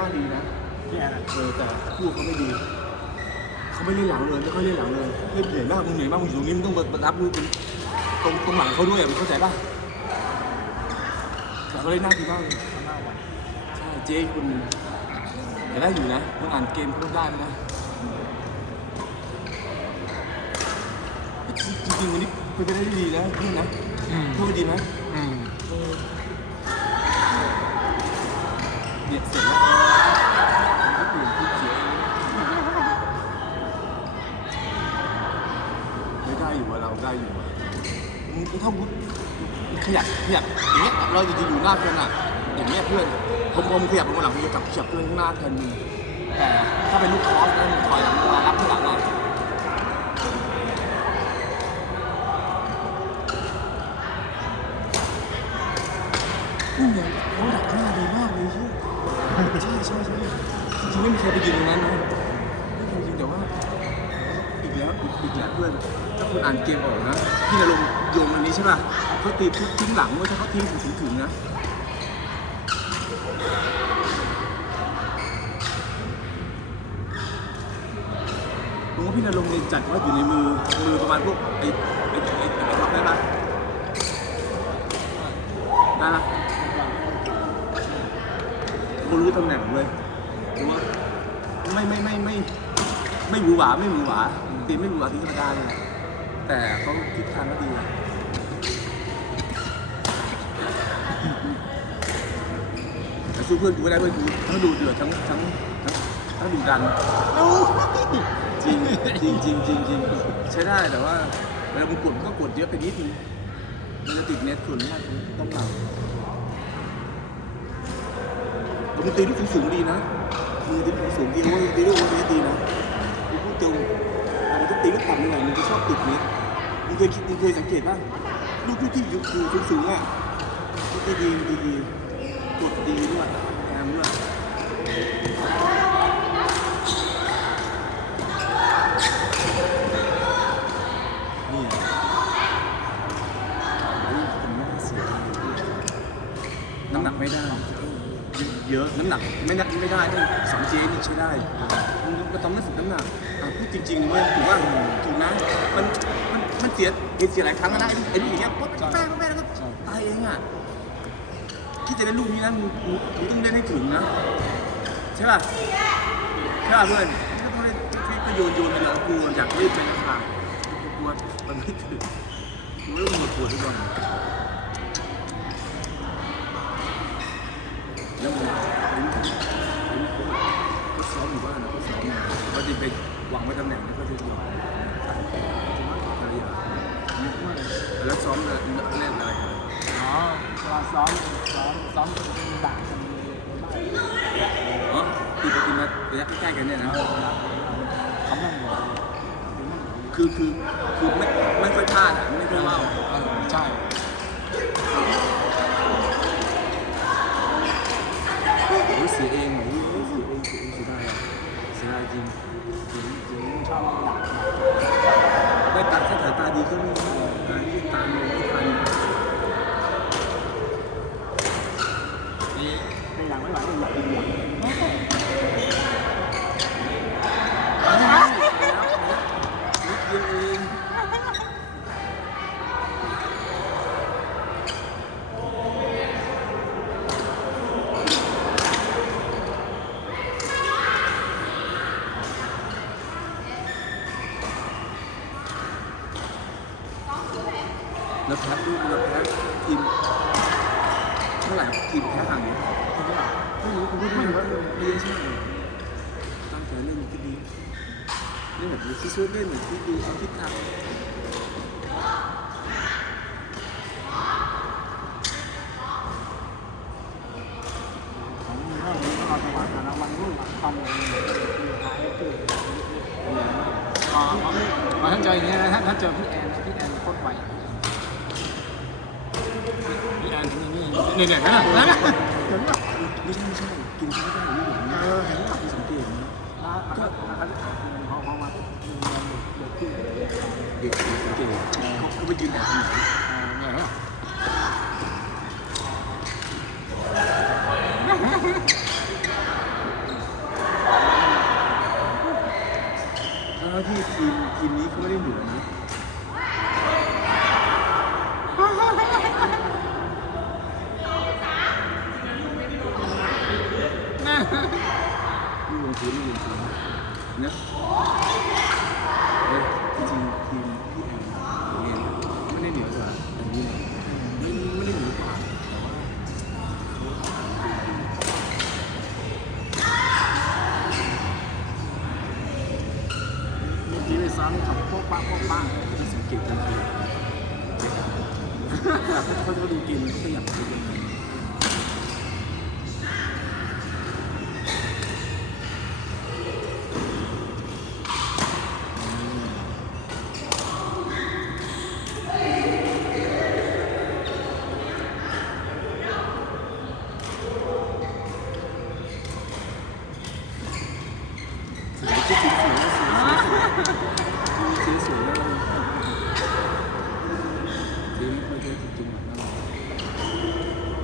น้าดีนะพี่แอนอะเออแต่คู่เขาไม่ดีเขาไม่เล่นหลังเลยไม่ค่อยเล่นหลังเลยเล่นเหนื่อยมากมึงเหนื่อยมากมึงอยู่ตรงนี้มึงต้องมารับมือตรงตรงหลังเขาด้วยอะมึงเข้าใจป่ะแต่เขาเล่นหน้าดีมากเลยข้างหน้าวันใช่เจ๊คุณแต่ได้อยู่นะมึงอ่านเกมเขาได้นะจริงๆวันนี้เป็นไปได้ดีนะเพื่อนนะอืมเพื่อนดีไหมอืม เออ เนี่ยเสร็จแล้วก็เปลี่ยนที่เสียไม่ได้อยู่ว่าเราได้อยู่อะมึงถ้ามึงขยับขยับอย่างเงี้ยเราจะอยู่หน้าเพื่อนอะอย่างเงี้ยเพื่อนผมผมขยับลงมาหลังมึงจะกลับขยับเพื่อนข้างหน้าแทนมึงแต่ถ้าเป็นลูกคอสแล้วมึงถอยหลังมารับข้างหลังอะอู้ยเขาดักหน้าดีมากเลยเชื่อ ใช่ใช่ใช่จริงๆไม่มีใครไปยืนตรงนั้นนะไม่จริงแต่ว่า อีกแล้วอีกอีกแล้วเพื่อนถ้าคุณอ่านเกมออกนะพี่นรงค์โยงอันนี้ใช่ป่ะเขาตีทุกทิ้งหลังเว้ยถ้าเขาทิ้งถึงถึงถึงนะมึงว่าพี่นรงค์เนี่ยจัดว่าอยู่ในมือมือประมาณพวกไอ้ไอ้ไอ้ไอ้ไอ้ท็อปได้ปะได้ปะ กูรู้ตำแหน่งเลยกูว่าไม่ไม่ไม่ไม่ไม่หวือหวาไม่หวือหวาตีไม่หวือหวาทีธรรมดาเลยแต่เขาทิศทางก็ดีแต่สู้เพื่อนดูไม่ได้เพื่อนดูทั้งดูเดือดทั้งทั้งทั้งทั้งดูดันจริงจริงจริงจริงจริงใช้ได้แต่ว่าเวลามึงกดก็กดเยอะไปนิดนึงมันจะติดเน็ตส่วนมากต้องเรา ผมตีลูกสูงๆดีนะมึงตีลูกสูงๆดีเพราะว่าตีลูกมันดีนะมึงพูดตรงมันจะตีลูกต่ำหน่อยมันจะชอบติดเนี้ยมึงเคยคิดมึงเคยสังเกตป่ะลูกที่ที่อยู่คือสูงๆอะได้ดีดีกดดีด้วยแอมด้วยนี่โอ้ยผมไม่เสียน้ำหนักไม่ได้ เยอะน้ำหนักไม่ได้ไม่ได้ต้องส องเจนี่ใช้ได้มันก็ต้องไม่ฝึกน้ำหนักอะพูดจริงๆเว้ยถูกว่าถูกนะมันมันมันเสียเห็นเสียหลายครั้งแล้วนะไอ้ลูกอย่างเงี้ยปุ๊บแป้งแป้งแล้วก็ตายเองอะที่จะเล่นลูกนี้นะมึงมึงต้องเล่นให้ถึงนะใช่ป่ะใช่ป่ะเพื่อนก็ต้องเล่นที่ก็โยนโยนไปเลยกูอยากรีบไปนะครับกลัวมันไม่ถึงกูเริ่มหมดปวดทุกวันแล้วมันก็ซ้ อยู่บ้านนะก็ซ้อมอยู่ก็จะไปหวางไว้ตำแหน่งแล้ก็จะหยอดอะไรยาแล้วซ้อมเล่นอะไรอ๋อเวลาซ้อมซ้อมซ้อมเป็นด่ากันในบ้านอ๋อตีไปตีมาระยะใกล้กันเนี่ยนะเขาไม่หมดคือคือคือไม่ไม่ค่อยพลาดอะไม่ค่อยว่าใช่ โอ้ยเสียเองโอ้ยเสียเองเสียเองเสียดายเสียดายจริง จริงจริงชอบด่า ได้ตัดแค่สายตาดีขึ้นไม่ได้ตาที่ตามองไม่ทัน นี่เป็นอย่างไม่ไหวก็อยากกินอย่าง นิดเดียวเอง แล้วแพ้ลูกแล้วแพ้ ทีมเท่าไหร่ทีมแพ้ห่างไม่รู้คุณพูดไม่รู้ว่าไม่เยอะใช่ไหมตั้งใจเล่นก็ดีเล่นแบบที่ช่วยเล่นแบบที่ดูเอาทิศทางของเรื่องนี้ก็เราจะวางรางวัลรุ่นหลังคอมเลยท้ายคืออ๋อพอถ้าเจออย่างเงี้ยนะถ้าถ้าเจอ เนี่ยนี่ยะนนนะไม่ใช่ไม่ใช่กินข้าวได้ไม่หมดนะเออเห็นป่สังเกตนะก็เด็กสังเกตเขาไปยืนหาที่ไหนเห็นป่ะที่ทีมทีมนี้เขาไม่ได้หนุนนะ ไม่ลงทุนไม่ลงทุนนะเฮ้ยจริงๆทีมพี่แอนเนี่ยไม่ได้เหนือกว่าแต่นี่นะไม่ไม่ได้เหนือกว่าแต่ว่าเขาเมื่อกี้ไปซ้อมขับโป๊ะปะโป๊ะปะจะสังเกตกันคือแบบเขาจะดูเกมมันก็อยากดูยังไง สวยที่สวย สวยสวยสวยสวยแล้วทีนี้ไม่เคยจริงๆหรอกนะเนี่ย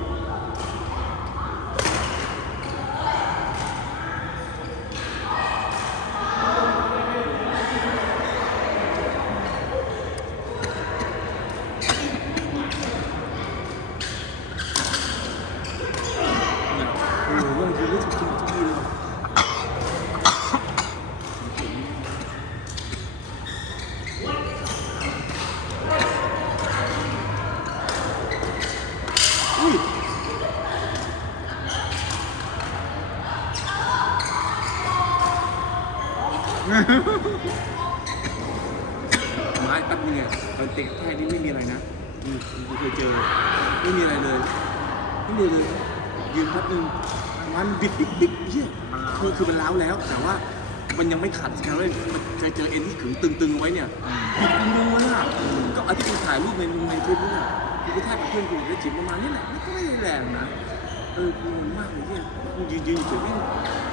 โอ้โหเรื่องคือเรื่องจริงๆทุกทีเลย อุ้ยไม้แป๊บนึง เนี่ยตอนเตะแค่นี้ไม่มีอะไรนะอืมเคยเจอ ไม่มีอะไรเลยไม่มีเลยยืนแป๊บนึงมันบิดบิดบิดเฮียคือคือมันล้าวแล้ว แต่ว่ามันยังไม่ขัดกันเลยมันเคยเจอเอ็นที่ขึงตึงๆไว้เนี่ยบิดมันดูมันอะก็อาที่กูถ่ายรูปในในเฟซบุ๊กอะกูไปถ่ายกับเพื่อนกูได้จิบประมาณนี้แหละมันก็ไม่ได้แรงนะเออกูงงมากเลยเนี่ยกูยืนยืนอยู่เฉยๆไม่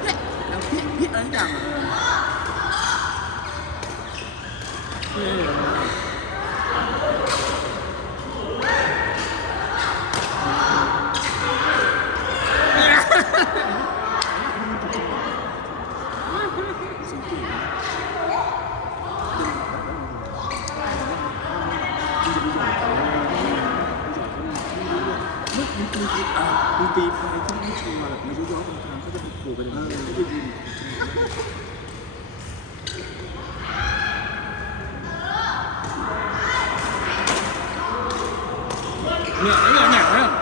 เนี่ยแล้วพี่พี่อะไรอย่างเออ มึงตีไปที่ไม่ชนมาแบบม่รู้ย้อนตรงกลางเขาจะผล่ไปตรงนั้นเขาจะยืนเนี่ 哪儿啊哪儿啊